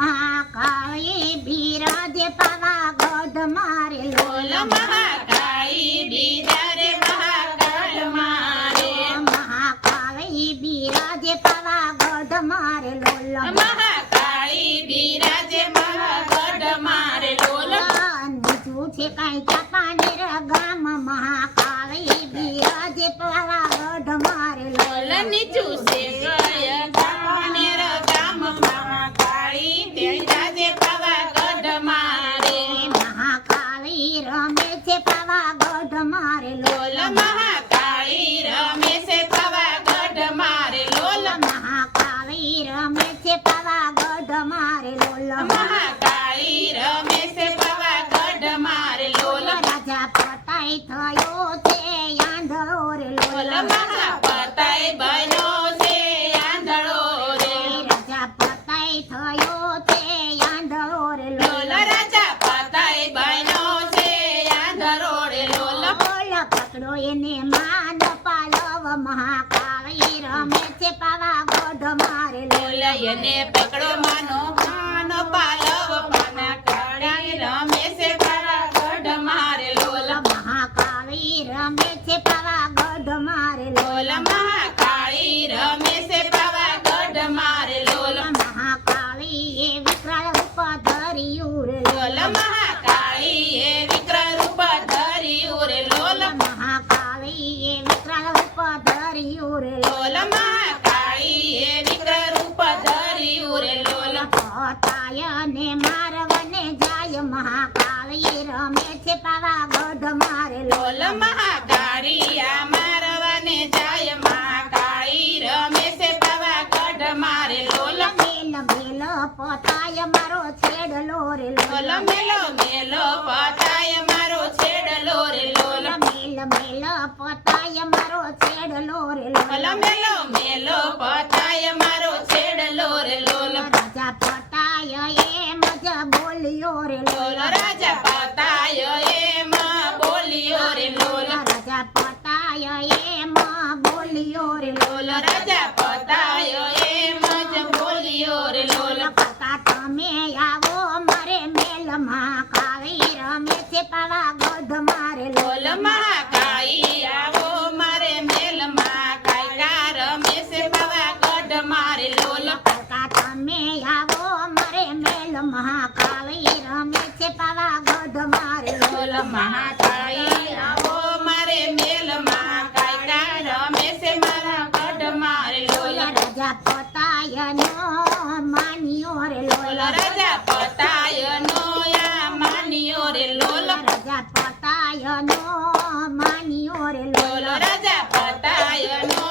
महाकाली बिराजे पावागढ़ मारे लोल महाकाली बिराजे महाकाल मारे महाकाली बिराजे पावागढ़ मारे लोल महाकाली बिराजे महागढ़ मारे लोल नीचू छे काई चापानेर गाम महाकाली बिराजे पावागढ़ मारे लोल नीचू से चापानेर गाम महाकाली बिराजे पावागढ़ मारे महाकाली रमे छे पावागढ़ मारे लोल महाकाली रमे से पावागढ़ मारे लोल महाकाली रमे छे पावागढ़ मारे लोल महाकाली रमे से पावागढ़ मारे लोल राजा पताई थयो छे आंधळो रे लोल महापताई बनो छे आंधळो रे राजा पताई थयो छे आंधळो रे लोल राजा पताई बनो छे आंधळो रे लोल लोल पकड़ो एने मान पालव महाकाली रमे छे पावागढ़ मारे लोल एने पकड़ो मानो मान पालव महाकाली रमे से पावागढ़ मारे लोल महाकाली रमे छे पावागढ़ मारे लोल महाकाली रमे से पावागढ़ मारे लोल महाकाली ये विकराल रूप धरियु रे लोल महाकाली ये विकराल रूप धरियु रे लोल महाकाली ये विकराल रूप धरियु रे लोल महाकाली ये विकराल रूप धरियु रे लोल पताय ने मारवने जाय महाकाली रमे छे पावागढ़ मारे लोल महाकाली आ मारवाने जाय महाकाली रमे से पावागढ़ मारे लोल मेल मेल पताय मारो छेड़लो रे लोल मेलो मेलो पताय मारो छेड़लो रे लोल मेल मेल पताय मारो छेड़लो रे लोल मेलो मेलो पताय मारो छेड़लो रे लोल राजा पताय एम ज बोलियो रे लोल राजा पताय एम बोलियो रे लोल राजा पताय एम बोलियो रे लोल राजा पताय एम ज बोलियो रे लोल काका तमे आवो मारे मेल महाकाली रमे छे पावागढ़ मारे लोल महाकाली आवो मारे मेल महाकाली रमे से पावागढ़ मारे लोल काका तमे आवो मारे मेल महाकाली रमे छे पावागढ़ मारे लोल महाकाली आवो मारे मेल महाकाली रमे से पावागढ़ मारे लोल राजा पताय नो मानियो रे लोल राजा पताय नो या मानियो रे लोल राजा पताय नो मानियो रे लोल राजा पताय नो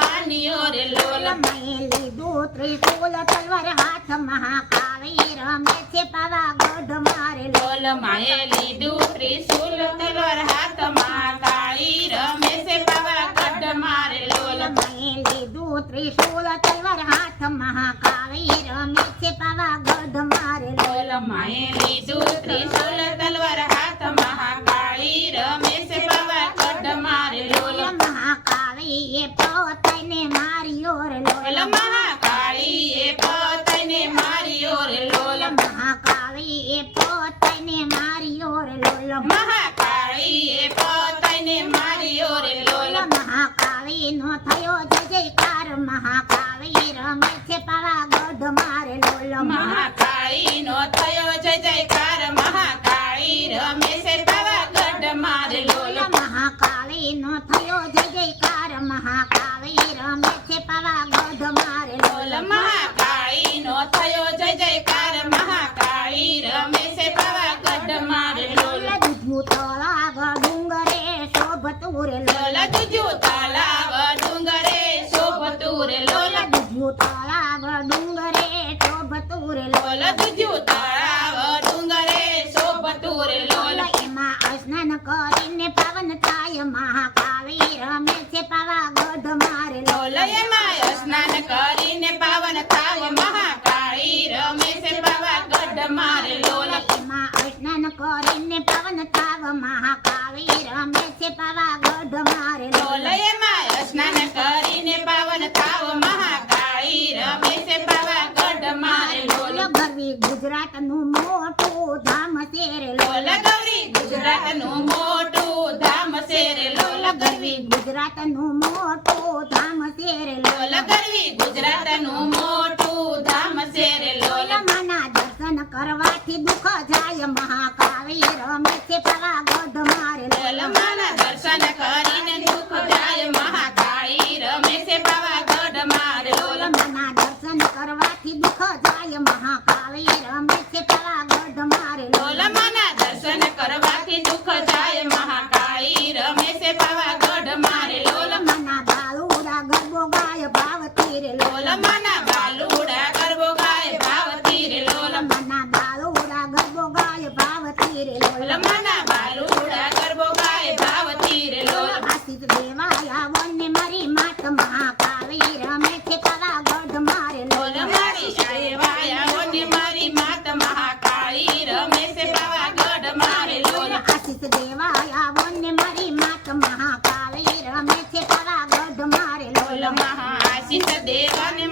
मानियो रे लोल मेली दो त्रिशूल तलवार हाथ महाकाली रमे छे पावागढ़ मारे लोल माए लीधु त्रिशूल तलवार हाथ महाकाली रमे से पावागढ़ मारे लोल मेली दो त्रिशूल तलवार हाथ महाकाली रमे छे पावागढ़ मारे लोल माए लीधु त्रिशूल तलवार हाथ महाकाली रमे से पावागढ़ मारे लोल महाकाली ये पोतने मारियो रे लोल महाकाली ये पोतने मारियो रे लोल महाकाली ये पोतने मारियो रे लोल महाकाली ये पोतने मारियो रे लोल महाकाली नो थयो जय जयकार महाकाली रमे छे पावागढ़ मारे लोल महाकाली नो थयो जय जयकार महाकाली रमे से पावागढ़ मारे लोल महाकाली नो थयो जय जयकार महाकाली रमे छे पावागढ़ मारे लोल महाकाली नो थयो जय जयकार महाकाली रमे से पावागढ़ मारे लोल दुजू तलाव डુંગરે શોભતું રે लोल दुजू तालाव डुंगरे शोभतु रे लोल दुजू तलाव डુંગરે શોભતું રે लोल दुजू तालाव डुंगरे शोभतु रे लोल એમાં સ્નાન કરીને પાવન થાય महाकाली રમે છે પાવાગઢ મારે लोल एमाय स्नान કરીને પાવન થાવ महाकाली रमे से पावागढ़ मारे लोल એમાં સ્નાન કરીને પાવન થાવ महाकाली રમે છે પાવાગઢ મારે लोल एमाय स्नान કરીને પાવન થાવ महाकाली रमे से पावागढ़ ગુજરાતનું મોટું ધામ છે રે લોલ ગૌરી ગુજરાતનું મોટું ધામ છે રે લોલ ગરવી ગુજરાતનું મોટું ધામ છે રે લોલ ગરવી ગુજરાતનું મોટું ધામ છે રે લોલ માના દર્શન કરવાથી દુઃખ જાય મહાકાળી રમે છે પાવાગઢ મારે લોલ માના દર્શન કરીને દુઃખ જાય મહાકાળી રમે છે પાવાગઢ મારે લોલ માના દર્શન કરવાથી દુઃખ જાય મહાકાળી રમે છે પાવાગઢ મારે લોલ માના દર્શન કરવાથી દુઃખ જાય મહાકાળી રમે છે પાવાગઢ મારે લોલ માના બાલુડા ગરબો ગાય ભાવતી રે લોલ માના બાલુડા ગરબો ગાય ભાવતી રે લોલ માના બાલુડા ગરબો ગાય ભાવતી રે લોલ માના બાલુડા ગરબો ગાય ભાવતી રે લોલ આશીષ દેવાયા વને મારી માત મહાકાળી રમે છે પાવાગઢ મારે લોલ મારી શાળે વાયા ને મારી માત મહાકાળી રમે છે પાવાગઢ મારે લોલ આશીષ દેવાયા વને મારી માત મહાકાળી રમે છે પાવાગઢ મારે લોલ મહા આશીષ દેવાને